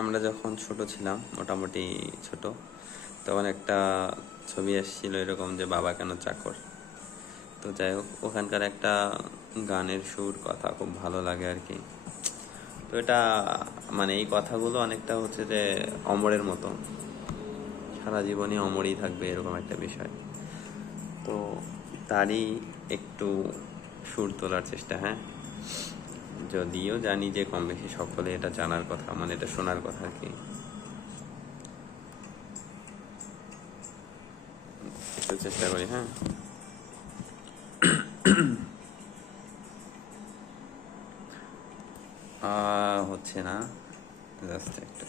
আমরা যখন ছোট ছিলাম, মোটামুটি ছোট, তখন একটা ছবি এসেছিল এরকম যে বাবা কেন চাকর। তো যাই হোক, ওখানকার একটা গানের সুর কথা খুব ভালো লাগে আর কি। তো এটা মানে এই কথাগুলো অনেকটা হচ্ছে যে অমরের মতো, সারা জীবনই অমরই থাকবে এরকম একটা বিষয়। তো তারই একটু সুর তোলার চেষ্টা। হ্যাঁ, যদিও জানি যে কম বেশি সকলে এটা জানার কথা, মানে এটা শোনার কথা আর কি। একটু চেষ্টা করি। হ্যাঁ, হচ্ছে না, জাস্ট একটু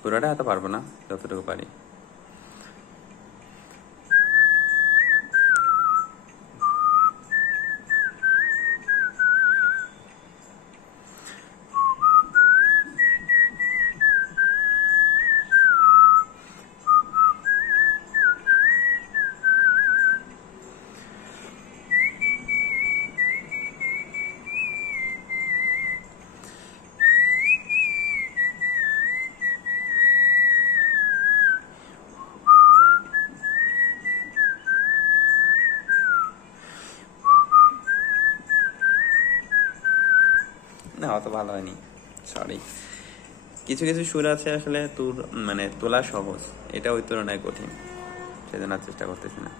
পুরোটা হয়তো পারবো না, যতটুকু পারি। না, অত ভালো হয়নি, সরি। কিছু কিছু সুর আছে আসলে তোর মানে তোলা সহজ, এটা ওই তুলনায় কঠিন, সেজন্য আর চেষ্টা করতেছি না।